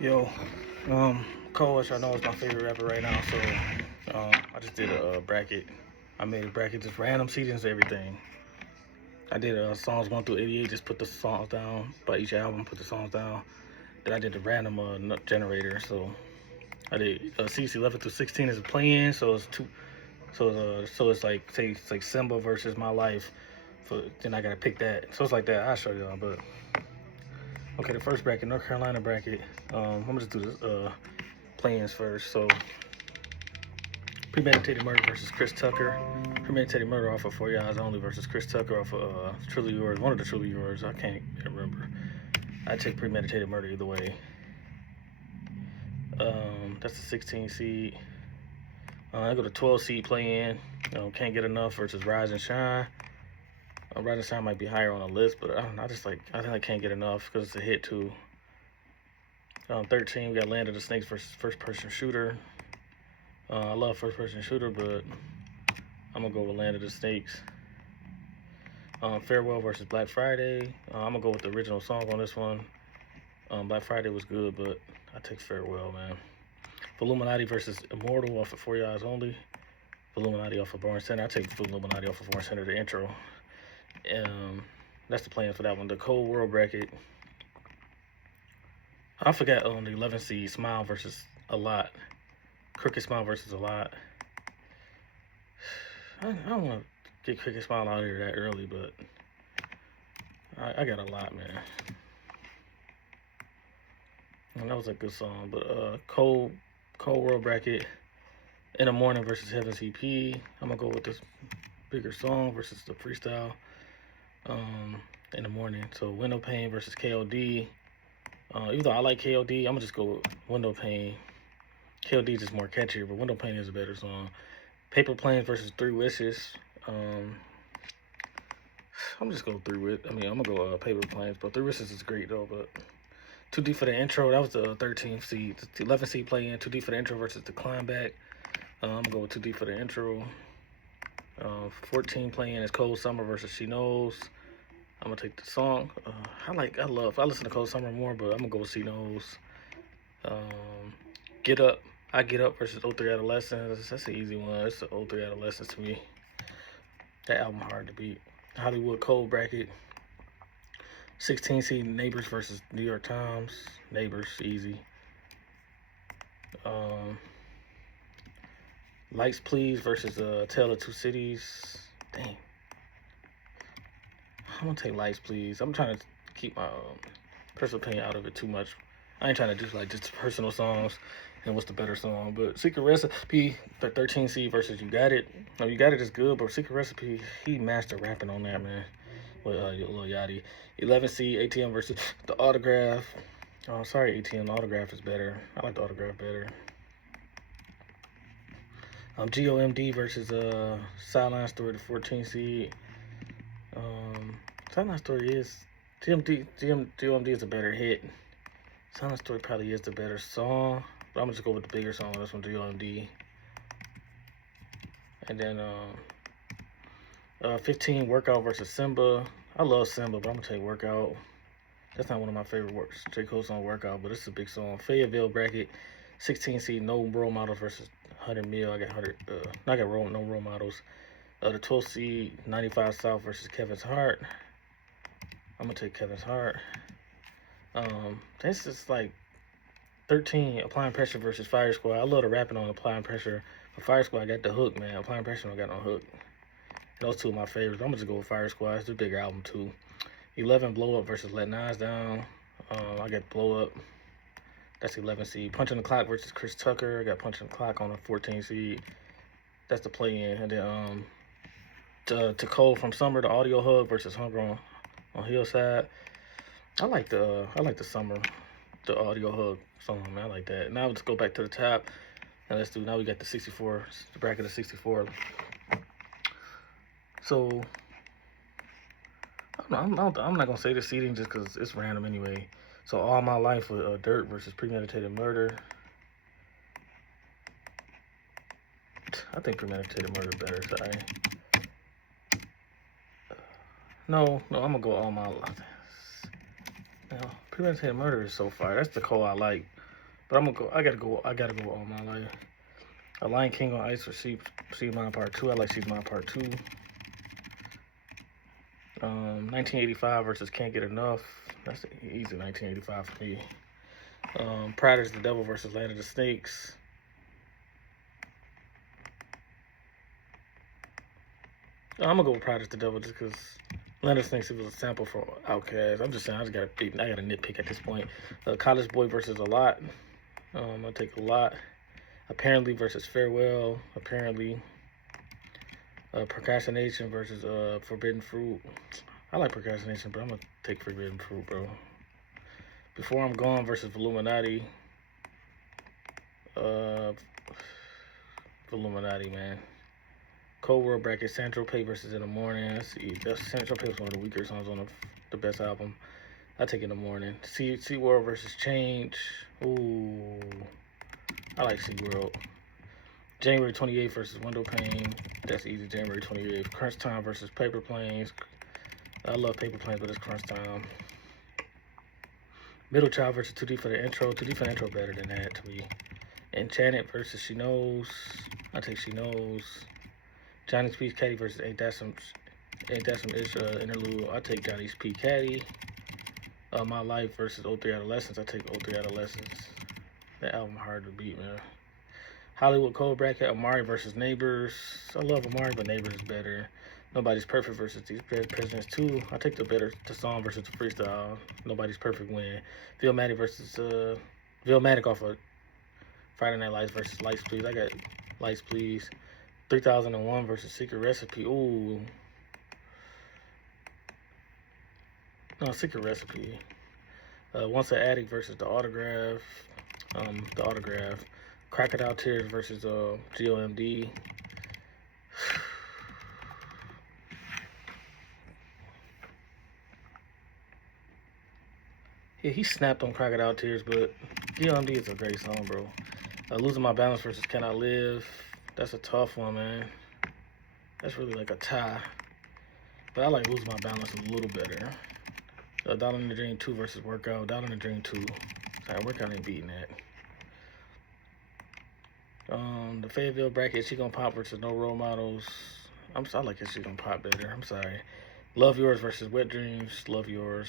Yo, Cole, which I know is my favorite rapper right now, so I just did a bracket. I made a bracket, just random seedings, everything. I did songs 1 through 88, just put the songs down by each album, put the songs down. Then I did the random generator, so I did CC 11 through 16 is a play-in, so it's two, so it's like say it's like Simba versus My Life. For then I gotta pick that, so it's like that. I'll show y'all, but okay, the first bracket, North Carolina bracket. I'm gonna just do this play-ins first. So Premeditated Murder versus Chris Tucker. Premeditated Murder off of For Your Eyes Only versus Chris Tucker off of Truly Yours. One of the Truly Yours. I can't remember. I take Premeditated Murder either way. That's the 16 seed. I go to 12 seed play in. Can't Get Enough versus Rise and Shine. Rise and Shine might be higher on the list, but I don't know. I think I Can't Get Enough because it's a hit too. 13, we got Land of the Snakes versus First Person Shooter. I love First Person Shooter, but I'm gonna go with Land of the Snakes. Farewell versus Black Friday. I'm gonna go with the original song on this one. Black Friday was good, but I take Farewell, man. Illuminati versus Immortal off of For Your Eyes Only. Illuminati off of Born Center. I take Illuminati off of Born Center, the intro. That's the plan for that one. The Cold World bracket. I forgot the 11 seed Smile versus A Lot. Crooked Smile versus A Lot. I don't want to get Crooked Smile out here that early, but I got A Lot, man. And that was a good song. But Cold World bracket. In the Morning versus Heaven's EP. I'm gonna go with this bigger song versus the freestyle. In the Morning. So Window Pane versus KOD. Even though I like KOD, I'm gonna just go with Window Pane. KOD is just more catchier, but Window Pane is a better song. Paper Planes versus Three Wishes. I'm just going I'm gonna go Paper Planes, but Three Wishes is great though. But Too Deep for the Intro. That was the 13th seed, the 11th seed play in. Too Deep for the Intro versus The Climb Back. I'm gonna go with Too Deep for the Intro. 14 playing is Cold Summer versus She Knows. I'm gonna take the song. I listen to Cold Summer more, but I'm gonna go with She Knows. Get Up. I Get Up versus '03 Adolescence. That's an easy one. It's the '03 Adolescence to me. That album hard to beat. Hollywood Cold bracket. 16 seed Neighbors versus New York Times. Neighbors, easy. Lights Please versus Tale of Two Cities. Dang. I'm gonna take Lights Please. I'm trying to keep my personal opinion out of it too much. I ain't trying to do like just personal songs and what's the better song. But Secret Recipe, the 13 seed versus You Got It. No, You Got It is good, but Secret Recipe, he mastered rapping on that, man. With Lil Yachty. 11 seed ATM versus The Autograph. Oh, sorry, ATM. The Autograph is better. I like The Autograph better. GOMD versus Sideline Story, the 14 seed. Sideline Story is GOMD is a better hit. Silent Story probably is the better song, but I'm gonna just go with the bigger song. This one, GOMD. And then 15 Workout versus Simba. I love Simba, but I'm gonna take Workout. That's not one of my favorite works. J. Cole song Workout, but it's a big song. Fayetteville bracket. 16 seed No Role Models versus 100 Mil. I got 100. I got no role models. The 12 seed 95 South versus Kevin's Heart. I'm gonna take Kevin's Heart. This is like 13 Applying Pressure versus Fire Squad. I love the rapping on Applying Pressure. But Fire Squad got the hook, man. Applying Pressure don't got no hook. Those two are my favorites. I'm gonna just go with Fire Squad. It's a bigger album too. 11 Blow Up versus Let Nas Down. I got Blow Up. That's 11 seed. Punching the Clock versus Chris Tucker. I got Punching the Clock on the 14 seed. That's the play in. And then to Cole from Summer, the Audio Hug versus Hunger on Hillside. I like the Summer, the Audio Hug song, man. I like that. Now let's go back to the top. And now we got the 64, the bracket of 64. So I'm not gonna say the seeding just because it's random anyway. So All My Life with Dirt versus Premeditated Murder. I think Premeditated Murder better. Sorry. No, I'm gonna go All My Life. No, Premeditated Murder is so far. That's the Cole I like. But I'm gonna go. I gotta go All My Life. A Lion King on Ice or She's Mine Part 2. I like She's Mine Part 2. 1985 versus Can't Get Enough. That's easy 1985 for me. Pride is the Devil versus Land of the Snakes. I'm gonna go with Pride is the Devil just because Land of the Snakes, it was a sample for Outkast. I'm just saying, I gotta nitpick at this point. College Boy versus A Lot. I'll take A Lot. Apparently versus Farewell. Apparently. Procrastination versus Forbidden Fruit. I like Procrastination, but I'm gonna take Forbidden Fruit, bro. Before I'm Gone versus Illuminati. Illuminati, man. Cold World bracket, Central Pay versus In the Morning. That's Central Pay was one of the weaker songs on the best album. I take In the Morning. Sea World versus Change. Ooh, I like Sea World. January 28th versus Window Pane. That's easy. January 28th. Crunch Time versus Paper Planes. I love Paper Planes, but it's Crunch Time. Middle Child versus 2D for the Intro. 2D for the Intro better than that to me. Enchanted versus She Knows. I take She Knows. Johnny's P. Caddy versus Ain't That Some Ish interlude. I take Johnny's P. Caddy. My Life versus 03 Adolescence. I take 03 Adolescence. That album hard to beat, man. Hollywood Cold bracket, Amari versus Neighbors. I love Amari, but Neighbors is better. Nobody's Perfect versus These Presidents 2. I take the song versus the freestyle. Nobody's Perfect win. Philmatic versus Philmatic off of Friday Night Lights versus Lights Please. I got Lights Please. 3001 versus Secret Recipe. Ooh. No, Secret Recipe. Once an Addict versus The Autograph. The Autograph. Crocodile Tears versus GOMD. Yeah, he snapped on Crocodile Tears, but GOMD is a great song, bro. Losing My Balance versus Can I Live. That's a tough one, man. That's really like a tie. But I like Losing My Balance a little better. Dollar in the Dream 2 versus Workout. Dollar in the Dream 2. Sorry, Workout ain't beating that. The Fayetteville bracket, She Gon' Pop versus No Role Models. I like it, She Gon' Pop better. I'm sorry. Love Yours versus Wet Dreams. Love Yours.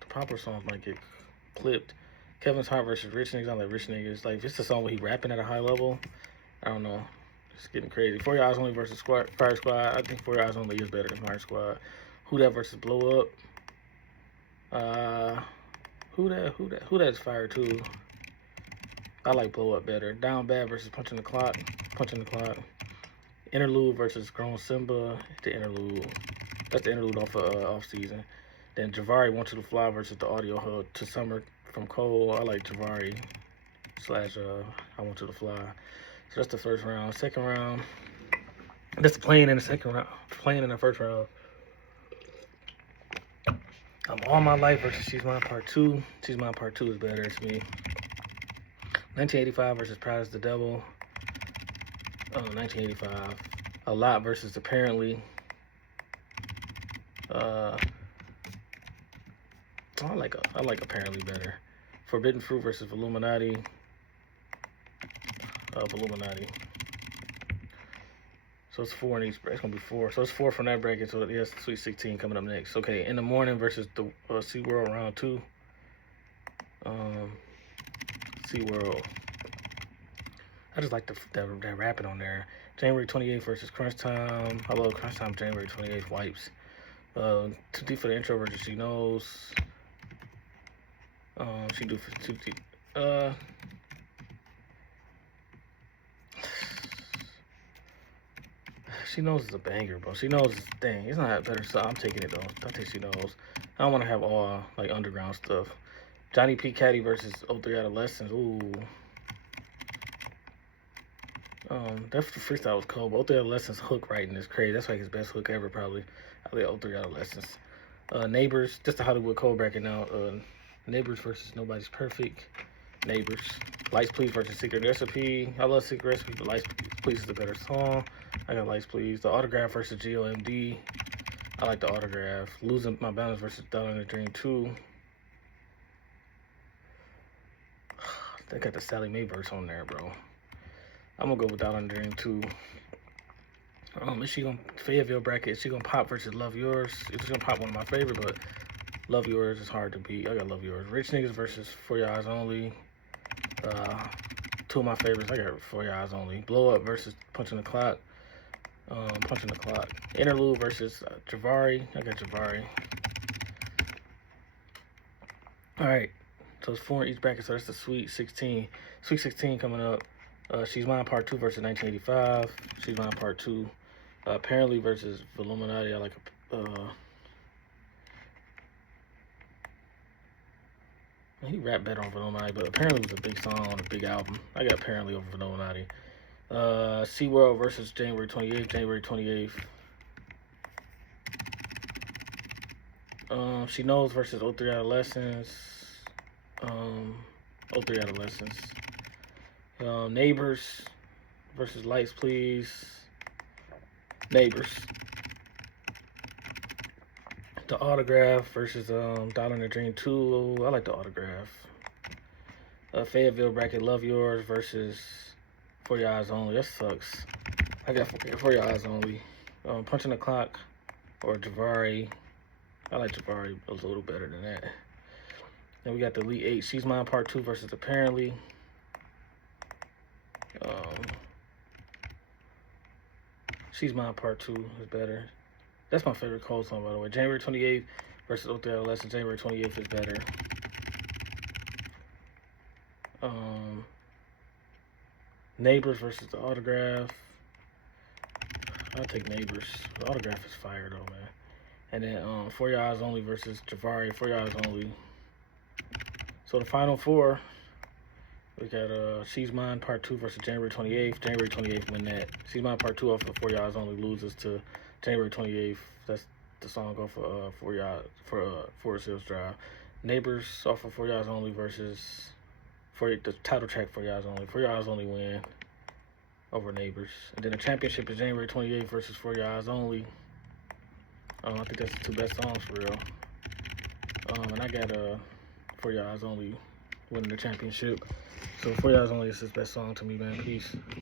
The Popper songs might get clipped. Kevin's Heart versus Rich Niggas. I like Rich Niggas. Like, if it's a song where he rapping at a high level, I don't know. It's getting crazy. For Your Eyes Only versus Fire Squad. I think For Your Eyes Only is better than Fire Squad. Who That versus Blow Up. Who That is fire too. I like Blow Up better. Down Bad versus Punching the Clock. Interlude versus Grown Simba. The interlude. That's the interlude off of Off Season. Then Javari Want You to Fly versus the Audio Hug to Summer from Cole. I like Javari / I Want You to Fly. So that's the first round. Second round. That's playing in the second round. Playing in the first round. All My Life versus She's Mine Part 2. She's Mine Part 2 is better to me. 1985 versus Pride is the Devil. 1985. A Lot versus Apparently. I like Apparently better. Forbidden Fruit versus Illuminati. Illuminati. So it's 4 in each. It's gonna be 4. So it's 4 from that bracket. So yes, Sweet 16 coming up next. Okay, In the Morning versus the SeaWorld round 2. SeaWorld. I just like that rapping on there. January 28th versus Crunch Time. I love Crunch Time. January 28th Wipes. Too Deep for the Intro versus She Knows. She do for Too Deep. She Knows is a banger, bro. She Knows is dang. It's not better, so I'm taking it though. I think She Knows. I don't want to have all like underground stuff. Johnny P. Caddy versus 03 Adolescence. Ooh. That freestyle was cold, but 03 Adolescence hook writing is crazy. That's like his best hook ever, probably. I like 03 Adolescence. Neighbors, just the Hollywood Cold bracket now. Neighbors versus Nobody's Perfect. Neighbors. Lights Please versus Secret Recipe. I love Secret Recipe, but Lights Please is the better song. I got Lights Please. The Autograph versus GOMD. I like the Autograph. Losing My Balance versus Dollar in the Dream 2. They got the Sally Mae verse on there, bro. I'm gonna go with Dollar Dream too. Is she gonna Fayetteville bracket? Is she gonna pop versus Love Yours? It's gonna pop one of my favorite, but Love Yours is hard to beat. I got Love Yours. Rich Niggas versus For Your Eyes Only. Two of my favorites. I got For Your Eyes Only. Blow Up versus Punching the Clock. Punching the Clock. Interlude versus Javari. I got Javari. All right. So it's 4 in each bracket. So that's the Sweet 16. Sweet 16 coming up. She's Mine Part 2 versus 1985. She's Mine Part 2. Apparently versus Illuminati. I like he rapped better on Illuminati, but apparently it was a big song on a big album. I got Apparently over Illuminati. SeaWorld versus January 28th. January 28th. She Knows versus 03 Adolescents. 03 Adolescents. Neighbors versus Lights Please. Neighbors. The Autograph versus Dollar and the Dream 2. I like The Autograph. Fayetteville bracket Love Yours versus For Your Eyes Only. That sucks. I got For Your Eyes Only. Punching the Clock or Javari. I like Javari a little better than that. Then we got the Elite 8. She's Mine Part 2 versus Apparently. She's Mine Part 2 is better. That's my favorite Cole song, by the way. January 28th versus 03 Adolescent. January 28th is better. Neighbors versus The Autograph. I'll take Neighbors. The Autograph is fire, though, man. And then For Your Eyes Only versus Javari. For Your Eyes Only. So the final four, we got She's Mine Part 2 versus January 28th. January 28th win that. She's Mine Part 2 off of For Your Eyes Only loses to January 28th. That's the song off of Forest Hills Drive. Neighbors off of For Your Eyes Only versus the title track For Your Eyes Only. For Your Eyes Only win over Neighbors. And then the championship is January 28th versus For Your Eyes Only. I think that's the two best songs for real. And I got For Your Eyes Only winning the championship. So For Your Eyes Only is his best song to me, man. Peace.